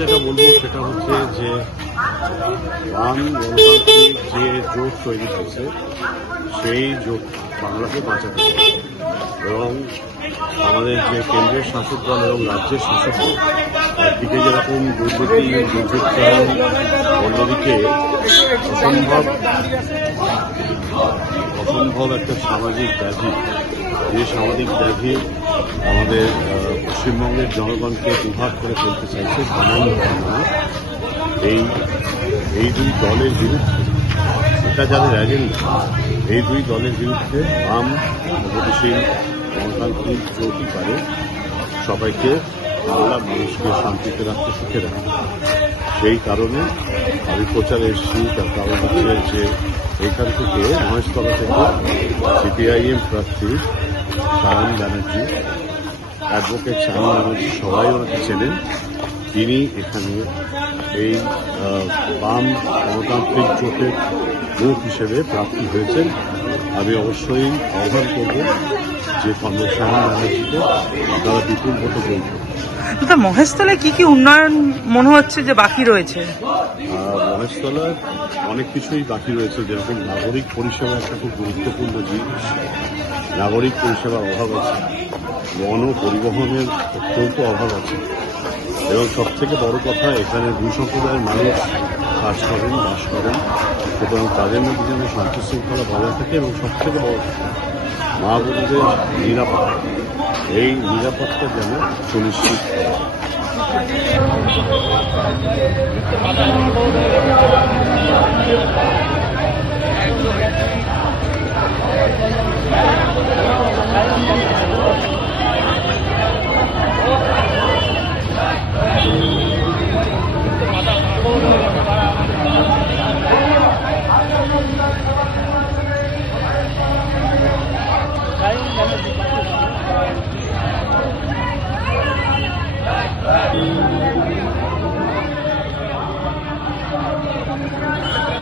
যেটা বলবো সেটা হচ্ছে যে বাম গণতান্ত্রিক যে জোট তৈরি হয়েছে সেই জোট বাংলাকে বাঁচাতে হবে এবং আমাদের যে কেন্দ্রের শাসক দল এবং রাজ্যের শাসক দল একদিকে যেরকম দুর্নীতি দুর্বৃত্তায়ন, অন্যদিকে অসম্ভব একটা সামাজিক ব্যাধি, যে সামাজিক ব্যাধি আমাদের পশ্চিমবঙ্গের জনগণকে দুভাগ করে ফেলতে চাইছে সমান ধর্মে। এই দুই দলের বিরুদ্ধে, এটা যাদের এজেন্ডা, এই দুই দলের বিরুদ্ধে বাম প্রগতিশীল গণতান্ত্রিক জোটই পারে সবাইকে, বাংলার মানুষকে শান্তিতে রাখতে, সুখে রাখতে। সেই কারণে আমি প্রচারে এসেছি। তার কারণ হচ্ছে যে এইখান থেকে মহেশতলা থেকে সিপিআইএম প্রার্থী সায়ন ব্যানার্জি, অ্যাডভোকেট সায়ন ব্যানার্জি, সবাই ওনাকে চেনেন। তিনি এখানে এই বাম গণতান্ত্রিক জোটের মুখ হিসেবে প্রার্থী হয়েছেন। আমি অবশ্যই আহ্বান করব যে কমরেড সায়ন ব্যানার্জিকে আপনারা বিপুল ভোটে বলবেন। মহেশতলায় কি উন্নয়ন মনে হচ্ছে যে বাকি রয়েছে? মহেশতলার অনেক কিছুই বাকি রয়েছে, যেরকম নাগরিক পরিষেবা একটা খুব গুরুত্বপূর্ণ জিনিস। নাগরিক পরিষেবার অভাব আছে, গণ পরিবহনের অত্যন্ত অভাব আছে এবং সবথেকে বড় কথা এখানে দুই সম্প্রদায়ের মানুষ কাজ করেন, বাস করেন, সুতরাং তাদের মধ্যে যেন শান্তি শৃঙ্খলা বজায় থাকে এবং সবথেকে বড় কথা মা বোনদের নিরাপত্তা, এই নিরাপত্তা যেন সুনিশ্চিত করা।